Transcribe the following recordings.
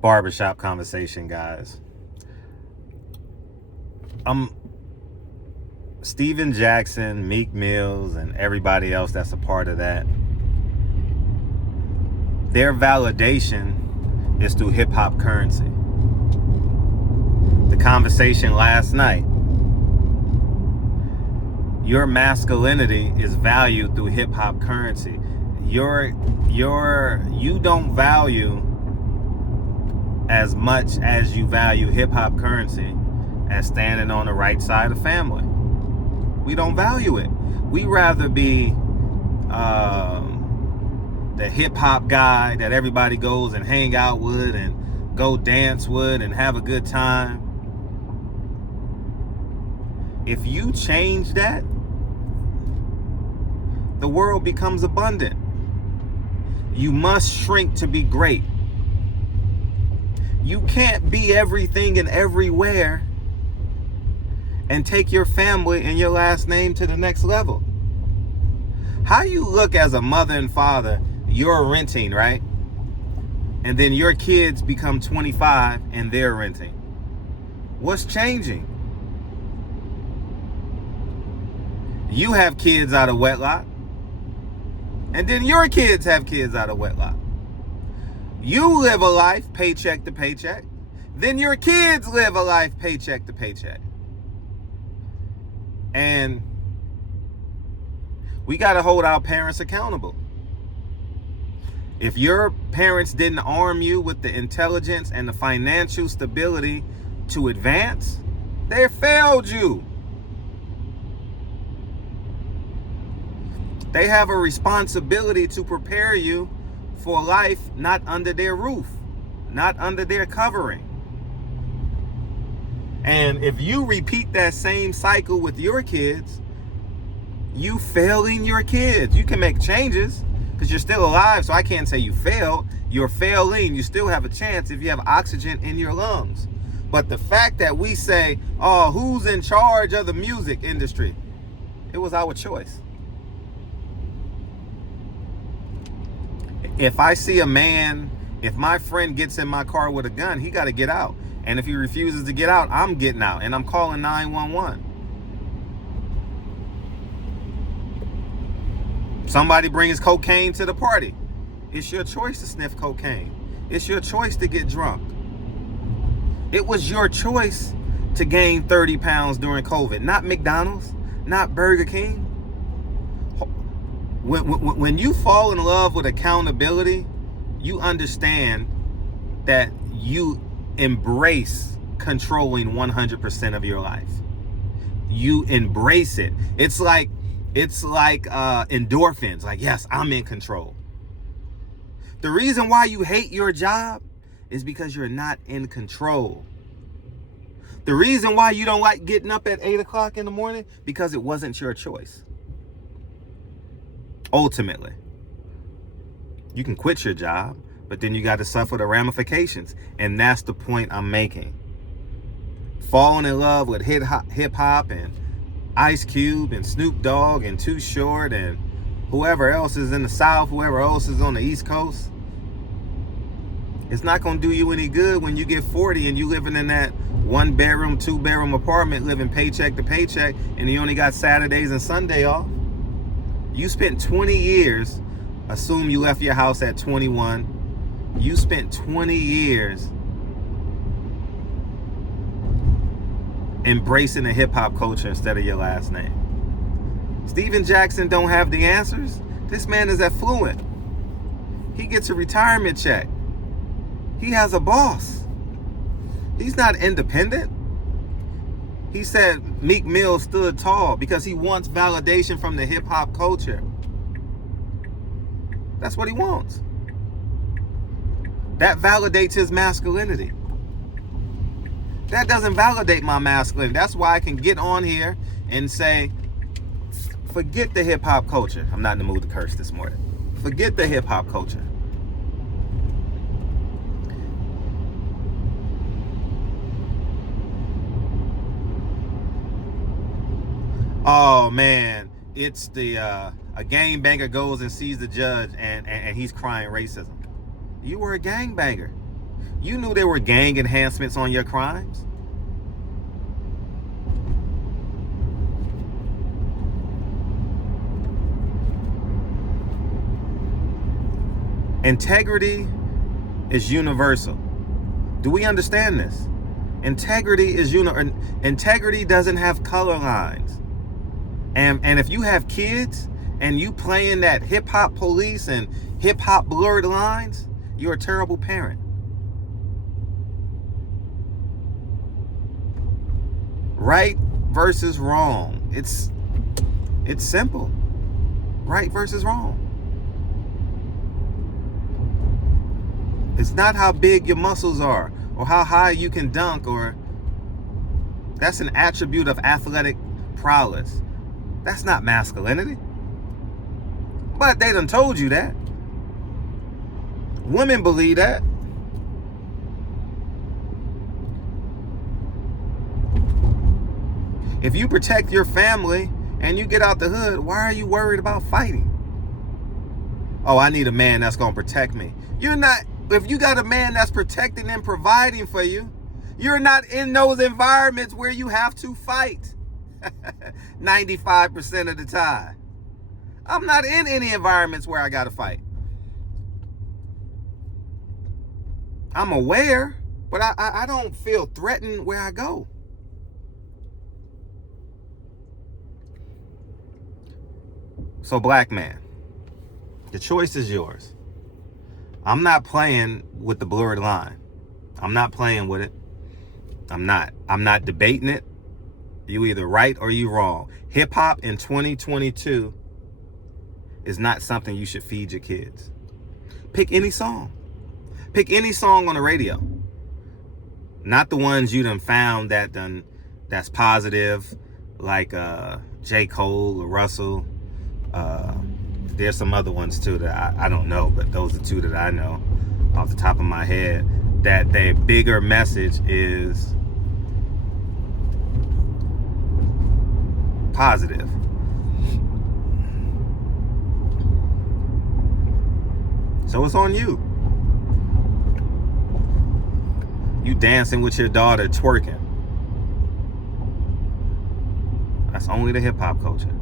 barbershop conversation, guys. Steven Jackson, Meek Mills, and everybody else that's a part of that, their validation is through hip-hop currency. The conversation last night, your masculinity is valued through hip-hop currency. You don't value as much as you value hip-hop currency as standing on the right side of family. We don't value it. We rather be the hip-hop guy that everybody goes and hang out with and go dance with and have a good time. If you change that, the world becomes abundant. You must shrink to be great. You can't be everything and everywhere and take your family and your last name to the next level. How you look as a mother and father, you're renting, right? And then your kids become 25 and they're renting. What's changing? You have kids out of wedlock, and then your kids have kids out of wedlock. You live a life paycheck to paycheck, then your kids live a life paycheck to paycheck. And we got to hold our parents accountable. If your parents didn't arm you with the intelligence and the financial stability to advance, they failed you. They have a responsibility to prepare you for life not under their roof, not under their covering. And if you repeat that same cycle with your kids, you failing your kids. You can make changes because you're still alive, so I can't say you failed. You're failing. You still have a chance if you have oxygen in your lungs. But the fact that we say, oh, who's in charge of the music industry? It was our choice. If I see a man, if my friend gets in my car with a gun, he got to get out. And if he refuses to get out, I'm getting out and I'm calling 911. Somebody brings cocaine to the party. It's your choice to sniff cocaine. It's your choice to get drunk. It was your choice to gain 30 pounds during COVID, not McDonald's, not Berger King. When you fall in love with accountability, you understand that you embrace controlling 100% of your life. You embrace it. It's like endorphins. Like, yes, I'm in control. The reason why you hate your job is because you're not in control. The reason why you don't like getting up at 8 o'clock in the morning, because it wasn't your choice. Ultimately, you can quit your job, but then you got to suffer the ramifications. And that's the point I'm making. Falling in love with hip hop and Ice Cube and Snoop Dogg and Too Short and whoever else is in the South, whoever else is on the East Coast, it's not going to do you any good when you get 40 and you living in that 1-bedroom, 2-bedroom apartment, living paycheck to paycheck, and you only got Saturdays and Sunday off. You spent 20 years, assume you left your house at 21. You spent 20 years embracing the hip-hop culture instead of your last name. Steven Jackson don't have the answers. This man is affluent. He gets a retirement check. He has a boss. He's not independent. He said Meek Mill stood tall because he wants validation from the hip-hop culture. That's what he wants. That validates his masculinity. That doesn't validate my masculinity. That's why I can get on here and say, forget the hip-hop culture. I'm not in the mood to curse this morning. Forget the hip-hop culture. Oh man, it's the a gangbanger goes and sees the judge and he's crying racism. You were a gangbanger. You knew there were gang enhancements on your crimes. Integrity is universal. Do we understand this? Integrity is integrity doesn't have color lines. And if you have kids and you playing that hip hop police and hip hop blurred lines, you're a terrible parent. Right versus wrong. It's simple. Right versus wrong. It's not how big your muscles are or how high you can dunk, or that's an attribute of athletic prowess. That's not masculinity. But they done told you that. Women believe that. If you protect your family and you get out the hood, why are you worried about fighting? Oh, I need a man that's going to protect me. You're not. If you got a man that's protecting and providing for you, you're not in those environments where you have to fight 95% of the time. I'm not in any environments where I got to fight. I'm aware, but I don't feel threatened where I go. So, black man, the choice is yours. I'm not playing with the blurred line. I'm not playing with it. I'm not debating it. You either right or you wrong. Hip hop in 2022 is not something you should feed your kids. Pick any song. Pick any song on the radio. Not the ones you done found that's positive, like J. Cole or Russell. There's some other ones too that I don't know, but those are two that I know off the top of my head, that their bigger message is positive. So it's on you. You dancing with your daughter, twerking. That's only the hip hop culture.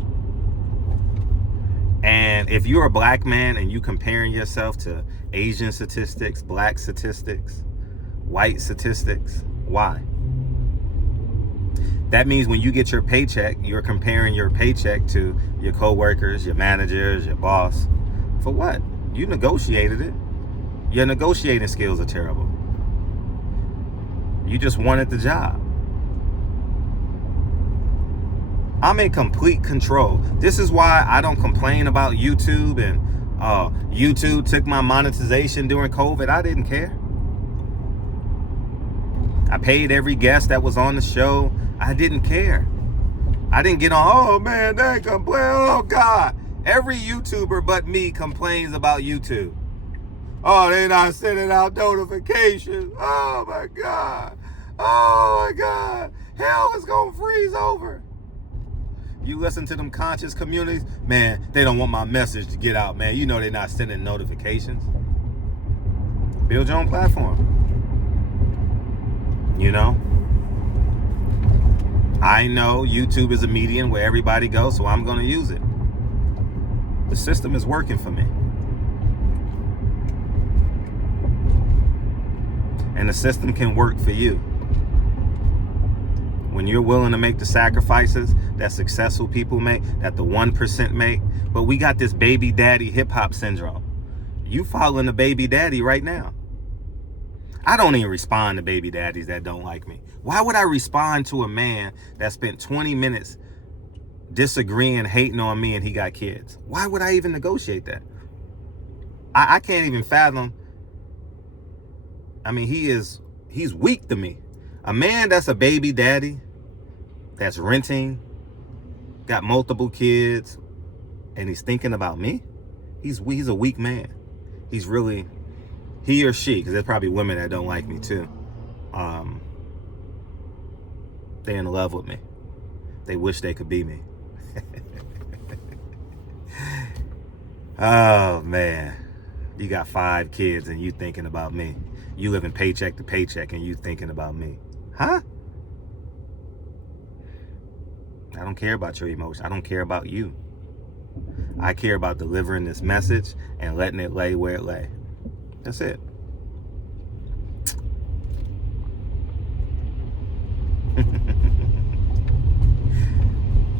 And if you're a black man and you comparing yourself to Asian statistics, black statistics, white statistics, why? That means when you get your paycheck, you're comparing your paycheck to your coworkers, your managers, your boss. For what? You negotiated it. Your negotiating skills are terrible. You just wanted the job. I'm in complete control. This is why I don't complain about YouTube and YouTube took my monetization during COVID. I didn't care. I paid every guest that was on the show. I didn't care. I didn't get on, oh man, they complain. Oh God. Every YouTuber but me complains about YouTube. Oh, they're not sending out notifications. Oh my God. Oh my God. Hell is going to freeze over. You listen to them conscious communities, man, they don't want my message to get out, man. You know they're not sending notifications. Build your own platform. You know? I know YouTube is a medium where everybody goes, so I'm going to use it. The system is working for me. And the system can work for you. When you're willing to make the sacrifices that successful people make, that the 1% make. But we got this baby daddy hip hop syndrome. You following the baby daddy right now. I don't even respond to baby daddies that don't like me. Why would I respond to a man that spent 20 minutes disagreeing, hating on me, and he got kids? Why would I even negotiate that? I can't even fathom. I mean, he's weak to me. A man that's a baby daddy, that's renting, got multiple kids, and he's thinking about me, he's a weak man. He's really, he or she, because there's probably women that don't like me too. They're in love with me. They wish they could be me. Oh man, you got 5 kids and you thinking about me. You living paycheck to paycheck and you thinking about me. Huh? I don't care about your emotions. I don't care about you. I care about delivering this message and letting it lay where it lay. That's it.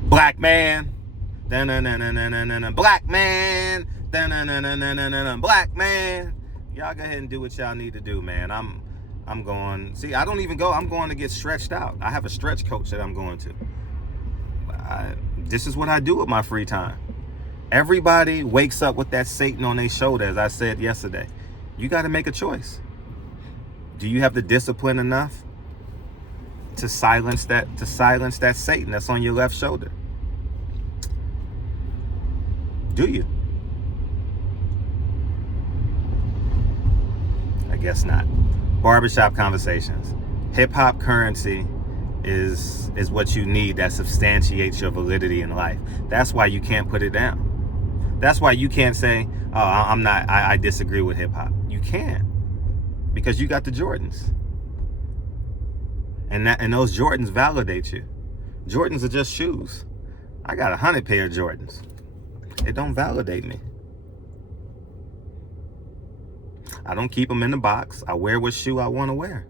Black man. Black man. Black man. Y'all go ahead and do what y'all need to do, man. I'm going. See, I don't even go. I'm going to get stretched out. I have a stretch coach that I'm going to. This is what I do with my free time. Everybody wakes up with that Satan on their shoulder, as I said yesterday. You got to make a choice. Do you have the discipline enough to silence that Satan that's on your left shoulder? Do you? I guess not. Barbershop conversations. Hip-hop currency is what you need that substantiates your validity in life. That's why you can't put it down. That's why you can't say, oh, I disagree with hip-hop. You can't, because you got the Jordans. And those Jordans validate you. Jordans are just shoes. I got 100 pair of Jordans. It don't validate me. I don't keep them in the box. I wear what shoe I want to wear.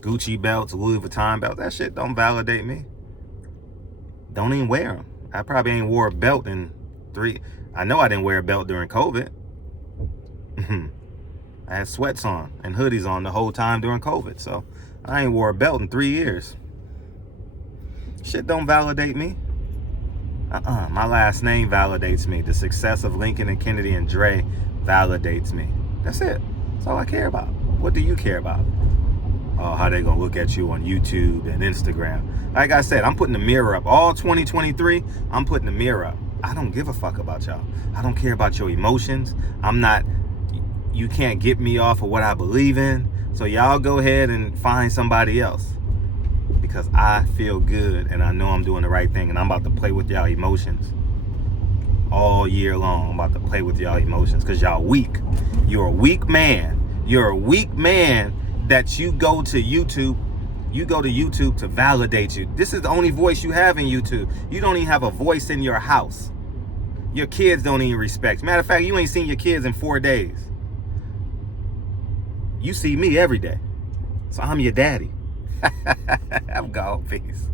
Gucci belts, Louis Vuitton belts, that shit don't validate me. Don't even wear them. I probably ain't wore a belt in 3. I know I didn't wear a belt during COVID. I had sweats on and hoodies on the whole time during COVID. So I ain't wore a belt in 3 years. Shit don't validate me. My last name validates me. The success of Lincoln and Kennedy and Dre validates me. That's it. That's all I care about. What do you care about? Oh, how they gonna look at you on YouTube and Instagram. Like I said, I'm putting the mirror up. All 2023, I'm putting the mirror up. I don't give a fuck about y'all. I don't care about your emotions. You can't get me off of what I believe in. So y'all go ahead and find somebody else. Because I feel good and I know I'm doing the right thing, and I'm about to play with y'all emotions all year long. I'm about to play with y'all emotions because y'all weak. You're a weak man. You're a weak man that you go to YouTube. You go to YouTube to validate you. This is the only voice you have in YouTube. You don't even have a voice in your house. Your kids don't even respect you. Matter of fact, you ain't seen your kids in 4 days. You see me every day. So I'm your daddy. I'm gone. Peace.